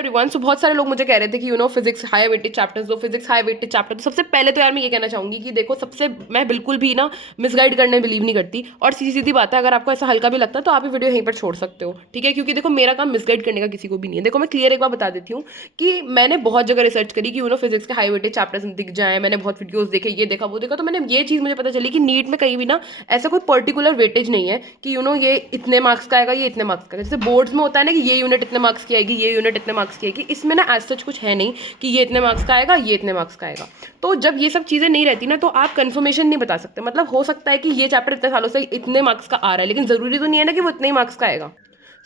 Everyone. सो बहुत सारे लोग मुझे कह रहे थे कि फिजिक्स हाई वेटेज चैप्टर्स दो, फिजिक्स हाई वेटेज चैप्टर। तो सबसे पहले तो यार मैं ये कहना चाहूंगी कि देखो, सबसे मैं बिल्कुल भी ना मिसगाइड करने में बिलीव नहीं करती। और सीधी सीधी बात है, अगर आपको ऐसा हल्का भी लगता है तो आप ये वीडियो यहीं पर छोड़ सकते हो, ठीक है? क्योंकि देखो, मेरा काम मिसगाइड करने का किसी को भी नहीं है। देखो, मैं क्लियर एक बार बता देती हूँ कि मैंने बहुत जगह रिसर्च करी कि फिजिक्स के हाई वेटेज चैप्टर्स दिख जाए। मैंने बहुत वीडियोस देखे, ये देखा वो देखा, तो मैंने ये चीज़ मुझे पता चली कि नीट में कहीं भी ना ऐसा कोई पर्टिकुलर वेटेज नहीं है कि ये इतने मार्क्स का आएगा, ये इतने मार्क्स का आएगा। जैसे बोर्ड्स में होता है ना कि ये यूनिट इतने मार्क्स की आएगी, ये यूनिट इतने मार्क्स की आएगी। इसमें ना एज सच कुछ है नहीं कि ये इतने मार्क्स का आएगा, ये इतने मार्क्स का आएगा। तो जब ये सब चीज़ें नहीं रहती ना, तो आप कंफर्मेशन नहीं बता सकते। मतलब हो सकता है कि ये चैप्टर इतने सालों से इतने मार्क्स का आ रहा है, लेकिन ज़रूरी तो नहीं है ना कि वो इतने ही मार्क्स का आएगा।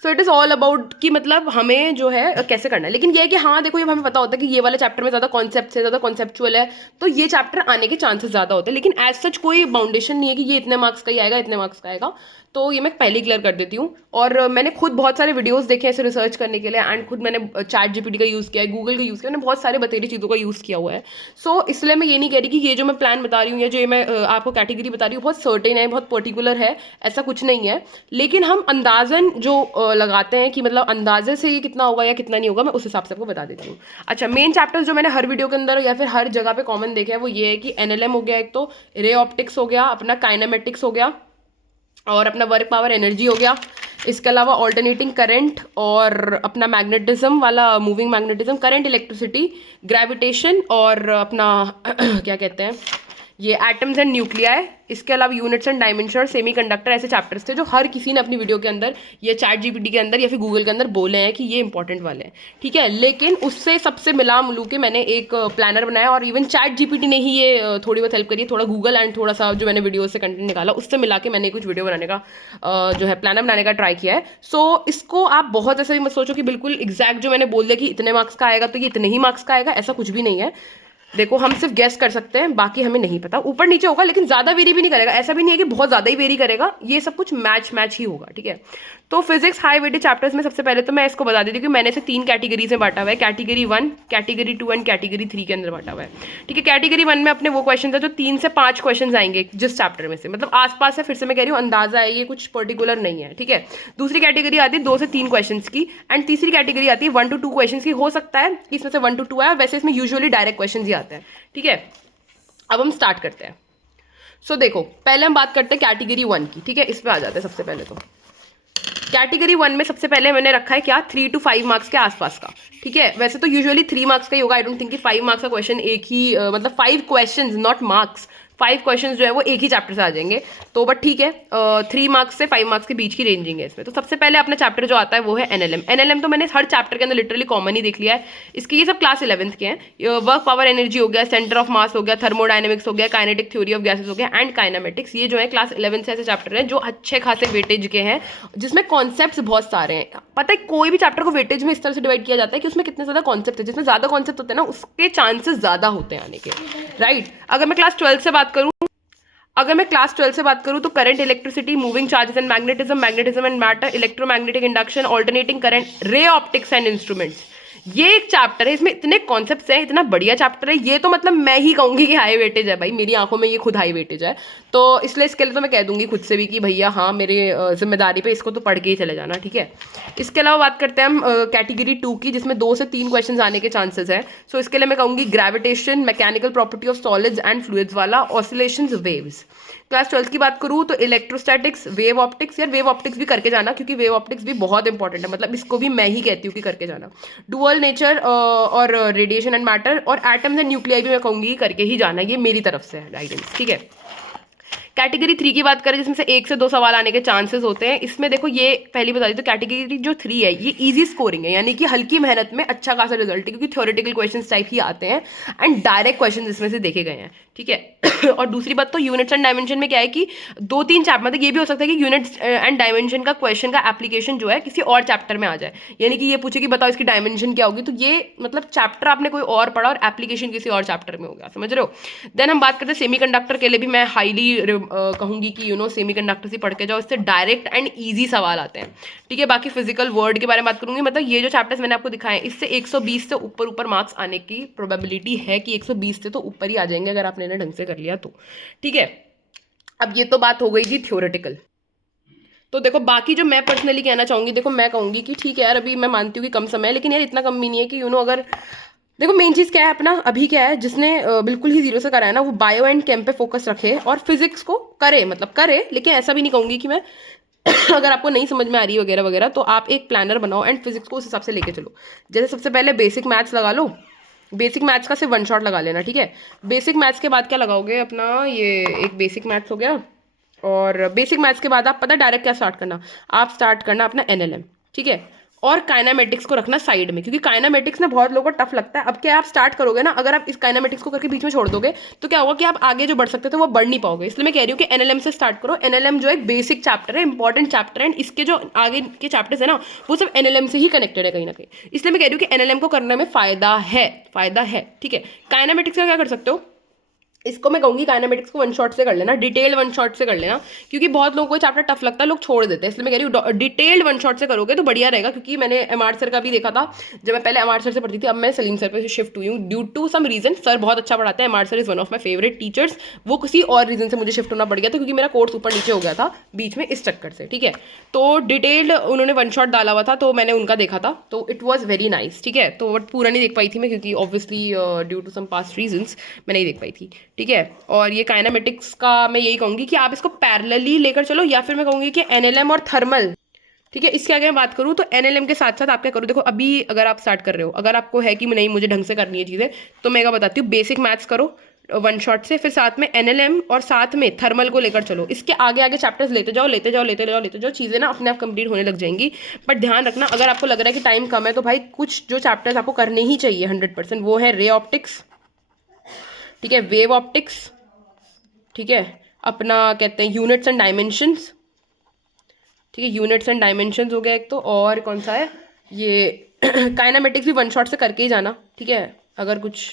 So it is all about कि मतलब हमें जो है कैसे करना है। लेकिन ये है कि हाँ देखो, जब हमें पता होता है कि ये वाले चैप्टर में ज़्यादा कॉन्सेप्ट है, ज़्यादा कॉन्सेप्चुअल है, तो ये चैप्टर आने के चांसेस ज़्यादा होते हैं। लेकिन एज सच कोई बाउंडेशन नहीं है कि ये इतने मार्क्स का ही आएगा, इतने मार्क्स का आएगा। तो ये मैं पहले ही क्लियर कर देती हूँ। और मैंने खुद बहुत सारे वीडियोस देखे ऐसे रिसर्च करने के लिए, एंड खुद मैंने चैट जीपीटी का यूज़ किया है, गूगल का यूज़ किया, मैंने बहुत सारे बतेरी चीज़ों का यूज़ किया हुआ है। सो इसलिए मैं ये नहीं कह रही कि ये जो मैं प्लान बता रही हूँ या जो ये मैं आपको कैटेगरी बता रही हूँ बहुत सर्टेन है, बहुत पर्टिकुलर है, ऐसा कुछ नहीं है। लेकिन हम अंदाजन जो लगाते हैं कि मतलब अंदाजे से ये कितना होगा या कितना नहीं होगा, मैं उस हिसाब से आपको बता देती हूँ। अच्छा, मेन चैप्टर्स जो मैंने हर वीडियो के अंदर या फिर हर जगह पे कॉमन देखे हैं वो ये है कि एनएलएम हो गया, एक तो रे ऑप्टिक्स हो गया, अपना काइनेमेटिक्स हो गया, और अपना वर्क पावर एनर्जी हो गया। इसके अलावा ऑल्टरनेटिंग करंट और अपना मैग्नेटिज्म वाला moving magnetism, current, electricity, gravitation, और अपना क्या कहते हैं ये एटम्स एंड न्यूक्लियाई। इसके अलावा यूनिट्स एंड डायमेंशन और सेमी कंडक्टर, ऐसे चैप्टर्स थे जो हर किसी ने अपनी वीडियो के अंदर या चैट जीपीटी के अंदर या फिर गूगल के अंदर बोले हैं कि ये इंपॉर्टेंट वाले हैं, ठीक है? लेकिन उससे सबसे मिला मिलू के मैंने एक प्लानर बनाया, और इवन चैट जीपीटी ने ही ये थोड़ी बहुत हेल्प करी है, थोड़ा गूगल एंड थोड़ा सा जो मैंने वीडियो से कंटेंट निकाला उससे मिला के मैंने कुछ वीडियो बनाने का जो है प्लानर बनाने का ट्राई किया है। सो इसको आप बहुत ऐसा भी मत सोचो कि बिल्कुल एग्जैक्ट जो मैंने बोल दिया कि इतने मार्क्स का आएगा तो ये इतने ही मार्क्स का आएगा, ऐसा कुछ भी नहीं है। देखो, हम सिर्फ गेस कर सकते हैं, बाकी हमें नहीं पता। ऊपर नीचे होगा लेकिन ज्यादा वेरी भी नहीं करेगा, ऐसा भी नहीं है कि बहुत ज्यादा ही वेरी करेगा। ये सब कुछ मैच मैच ही होगा, ठीक है? तो फिजिक्स हाई वेटेज चैप्टर्स में सबसे पहले तो मैं इसको बता देती हूँ कि मैंने इसे 3 कैटेगरीज में बांटा हुआ है, कैटेगरी 1, कैटेगरी 2 एंड कैटेगरी 3 के अंदर बांटा हुआ है, ठीक है? कैटेगरी 1 में अपने वो क्वेश्चन है जो 3 से 5 क्वेश्चन आएंगे जिस चैप्टर में से, मतलब आसपास है, फिर से मैं कह रही हूँ अंदाजा है, ये कुछ पर्टिकुलर नहीं है, ठीक है? दूसरी कैटेगरी आती है 2 से 3 क्वेश्चन की, एंड तीसरी कैटेगरी आती है 1 to 2 क्वेश्चन की। हो सकता है कि इसमें से 1 to 2 आए, वैसे इसमें यूजुअली डायरेक्ट क्वेश्चन ही आते हैं, ठीक है? अब हम स्टार्ट करते हैं। सो देखो, पहले हम बात करते हैं कैटेगरी 1 की, ठीक है? इस पे आ जाते हैं सबसे पहले। तो कैटेगरी 1 में सबसे पहले मैंने रखा है क्या, 3 to 5 मार्क्स के आसपास का, ठीक है? वैसे तो यूजुअली 3 मार्क्स का ही होगा। आई डोंट थिंक कि 5 मार्क्स का क्वेश्चन एक ही मतलब 5 क्वेश्चन, नॉट मार्क्स, 5 क्वेश्चन जो है वो एक ही चैप्टर से आ जाएंगे। तो बट ठीक है, 3 मार्क्स से 5 मार्क्स के बीच की रेंजिंग है इसमें। तो सबसे पहले अपना चैप्टर जो आता है वो है एनएलएम। एनएलएम तो मैंने हर चैप्टर के अंदर लिटरली कॉमन ही देख लिया है। इसके ये सब क्लास 11th के हैं। वर्क पावर एनर्जी हो गया, सेंटर ऑफ मास हो गया, थर्मोडाइनमिक्स हो गया, काइनेटिक थ्योरी ऑफ गैसेस हो गया, एंड काइनेमेटिक्स। ये जो है क्लास 11th से ऐसे चैप्टर हैं जो अच्छे खासे वेटेज के हैं, जिसमें कॉन्सेप्ट्स बहुत सारे हैं। पता है, कोई भी चैप्टर को वेटेज में इस तरह से डिवाइड किया जाता है कि उसमें कितने ज्यादा कॉन्सेप्ट है। जिसमें ज्यादा कॉन्सेप्ट होते हैं ना, उसके चांसेस ज्यादा होते हैं आने के, राइट? अगर मैं क्लास 12 से बात करूं तो current, electricity, moving charges and magnetism, magnetism and matter, electromagnetic induction, alternating current, ray optics and instruments, ये एक चैप्टर है। इसमें इतने कॉन्सेप्ट्स हैं, इतना बढ़िया चैप्टर है ये। तो मतलब मैं ही कहूंगी कि हाई वेटेज है भाई, मेरी आंखों में ये खुद हाई वेटेज है। तो इसलिए इसके लिए तो मैं कह दूंगी खुद से भी कि भैया हाँ, मेरे जिम्मेदारी पे इसको तो पढ़ के ही चले जाना, ठीक है? इसके अलावा बात करते हैं हम कैटेगरी 2 की, जिसमें 2 से 3 क्वेश्चन आने के चांसेस हैं। सो इसके लिए मैं कहूंगी gravitation, mechanical property of solids and fluids वाला, ऑसिलेशंस, वेव्स। क्लास 12 की बात करूँ तो इलेक्ट्रोस्टैटिक्स, वेव ऑप्टिक्स। यार वेव ऑप्टिक्स भी करके जाना, क्योंकि वेव ऑप्टिक्स भी बहुत इंपॉर्टेंट है, मतलब इसको भी मैं ही कहती हूँ कि करके जाना। डुअल नेचर और रेडिएशन एंड मैटर, और एटम्स एंड न्यूक्लियाई भी मैं कहूँगी करके ही जाना, ये मेरी तरफ से है गाइडेंस, ठीक है? कैटेगरी 3 की बात करें, जिसमें से 1 से 2 सवाल आने के चांसेस होते हैं। इसमें देखो, ये पहली बता दी तो कैटेगरी जो 3 है ये इजी स्कोरिंग है, यानी कि हल्की मेहनत में अच्छा खासा रिजल्ट है, क्योंकि थ्योरेटिकल क्वेश्चंस टाइप ही आते हैं एंड डायरेक्ट क्वेश्चंस इसमें से देखे गए हैं, ठीक है? और दूसरी बात तो यूनिट्स एंड डायमेंशन में क्या है कि 2-3 चैप्टर, मतलब ये भी हो सकता है कि यूनिट्स एंड डायमेंशन का क्वेश्चन का एप्लीकेशन जो है किसी और चैप्टर में आ जाए, यानी कि ये पूछे कि बताओ इसकी डायमेंशन क्या होगी, तो ये मतलब चैप्टर आपने कोई और पढ़ा और एप्लीकेशन किसी और चैप्टर में हो गया, समझ रहे हो? देन हम बात करते हैं सेमी कंडक्टर के लिए भी मैं हाईली कहूंगी कि सेमी कंडक्टर से पढ़ के जाओ, इससे डायरेक्ट एंड ईजी सवाल आते हैं, ठीक है? बाकी फिजिकल वर्ड के बारे में बात करूंगी, मतलब ये जो चैप्टर्स मैंने आपको दिखाए इससे 120 से ऊपर मार्क्स आने की प्रोबेबिलिटी है कि 120 से तो ऊपर ही आ जाएंगे अगर आपने इन्हें ढंग से कर लिया तो, ठीक है? अब ये तो बात हो गई जी थ्योरेटिकल। तो देखो बाकी जो मैं पर्सनली कहना चाहूँगी, देखो मैं कहूँगी कि ठीक है यार, अभी मैं मानती हूँ कि कम समय है, लेकिन यार इतना कम भी नहीं है कि अगर देखो मेन चीज़ क्या है अपना अभी क्या है, जिसने बिल्कुल ही जीरो से करा है ना, वो बायो एंड केम पे फोकस रखे और फिजिक्स को करे, मतलब करे, लेकिन ऐसा भी नहीं कहूँगी कि मैं अगर आपको नहीं समझ में आ रही है वगैरह वगैरह, तो आप एक प्लानर बनाओ एंड फिजिक्स को उस हिसाब से लेके चलो। जैसे सबसे पहले बेसिक मैथ्स लगा लो, बेसिक मैथ्स का सिर्फ वन शॉट लगा लेना, ठीक है। बेसिक मैथ्स के बाद क्या लगाओगे अपना, ये एक बेसिक मैथ्स हो गया, और बेसिक मैथ्स के बाद आप पता डायरेक्ट क्या स्टार्ट करना, आप स्टार्ट करना अपना एनएलएम, ठीक है। और काइनामेटिक्स को रखना साइड में, क्योंकि काइनामेटिक्स ना बहुत लोगों को टफ लगता है। अब क्या आप स्टार्ट करोगे ना, अगर आप इस काइनामेटिक्स को करके बीच में छोड़ दोगे तो क्या होगा कि आप आगे जो बढ़ सकते थे वो बढ़ नहीं पाओगे। इसलिए मैं कह रही हूँ कि एनएलएम से स्टार्ट करो। एनएलएम जो एक बेसिक चैप्टर है, इंपॉर्टेंट चैप्टर है, इसके जो आगे के चैप्टर्स है ना वो सब एनएलएम से ही कनेक्टेड है कहीं ना कहीं। इसलिए मैं कह रही हूँ कि एनएलएम को करने में फायदा है, ठीक है। काइनामेटिक्स का क्या कर सकते हो, इसको मैं कहूँगी काइनेमेटिक्स को वन शॉट से कर लेना, डिटेल्ड वन शॉट से कर लेना, क्योंकि बहुत लोगों को चैप्टर टफ लगता है, लोग छोड़ देते हैं। इसलिए मैं कह रही हूँ डिटेल्ड वन शॉट से करोगे तो बढ़िया रहेगा, क्योंकि मैंने एमआर सर का भी देखा था। जब मैं पहले एमआर सर से पढ़ती थी, अब मैं सलीम सर पे शिफ्ट हुई हूँ due to some reason. Sir बहुत अच्छा पढ़ाते हैं, MR sir is one of my favourite teachers. वो किसी और रीजन से मुझे शिफ्ट होना पड़ गया था, क्योंकि मेरा कोर्स ऊपर नीचे हो गया था बीच में, इस चक्कर से, ठीक है। तो डिटेल्ड उन्होंने वन शॉट डाला हुआ था, तो मैंने उनका देखा था, तो इट वॉज वेरी नाइस, ठीक है। तो बट पूरा नहीं देख पाई थी मैं, क्योंकि obviously due to some past reasons मैं नहीं देख पाई थी, ठीक है। और ये काइनामेटिक्स का मैं यही कहूँगी कि आप इसको पैरेलली लेकर चलो, या फिर मैं कहूँगी कि एनएलएम और थर्मल, ठीक है। इसके आगे मैं बात करूँ तो एनएलएम के साथ साथ आप क्या करो, देखो अभी अगर आप स्टार्ट कर रहे हो, अगर आपको है कि नहीं मुझे ढंग से करनी है चीज़ें, तो मैं क्या बताती हूँ, बेसिक मैथ्स करो वन शॉट से, फिर साथ में एनएलएम और साथ में थर्मल को लेकर चलो। इसके आगे आगे चैप्टर्स लेते जाओ, चीज़ें ना अपने आप कंप्लीट होने लग जाएंगी। बट ध्यान रखना, अगर आपको लग रहा है कि टाइम कम है, तो भाई कुछ जो चैप्टर्स आपको करने ही चाहिए 100%, वो है रे ऑप्टिक्स, ठीक है, वेव ऑप्टिक्स, ठीक है, अपना कहते हैं यूनिट्स एंड डायमेंशंस, ठीक है, यूनिट्स एंड डायमेंशंस हो गया एक तो, और कौन सा है ये काइनामेटिक्स भी वन शॉट से करके ही जाना, ठीक है। अगर कुछ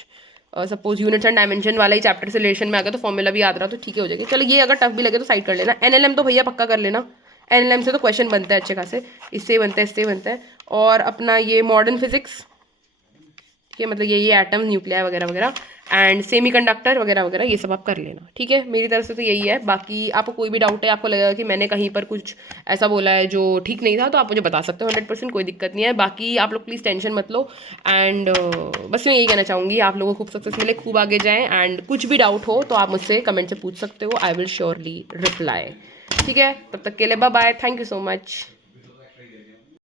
सपोज यूनिट्स एंड डायमेंशन वाला ही चैप्टर से रिलेशन में आ गया तो फॉर्मूला भी याद रहा तो ठीक है, हो जाएगी। चलो ये अगर टफ भी लगे तो साइड कर लेना। एनएलएम तो भैया पक्का कर लेना, एनएलएम से तो क्वेश्चन बनता है अच्छे खासे, इससे बनता है, इससे बनता है। और अपना ये मॉडर्न फिजिक्स, ठीक है, मतलब ये एटम्स, न्यूक्लियर वगैरह वगैरह, एंड सेमीकंडक्टर वगैरह वगैरह, ये सब आप कर लेना, ठीक है। मेरी तरफ से तो यही है। बाकी आपको कोई भी डाउट है, आपको लगेगा कि मैंने कहीं पर कुछ ऐसा बोला है जो ठीक नहीं था, तो आप मुझे बता सकते हो 100%, कोई दिक्कत नहीं है। बाकी आप लोग प्लीज़ टेंशन मत लो, एंड बस मैं यही कहना चाहूँगी, आप लोगों को खूब सक्सेस मिले, खूब आगे जाएँ, एंड कुछ भी डाउट हो तो आप मुझसे कमेंट से पूछ सकते हो, आई विल श्योरली रिप्लाई, ठीक है। तब तक के लिए bye bye, thank you so much.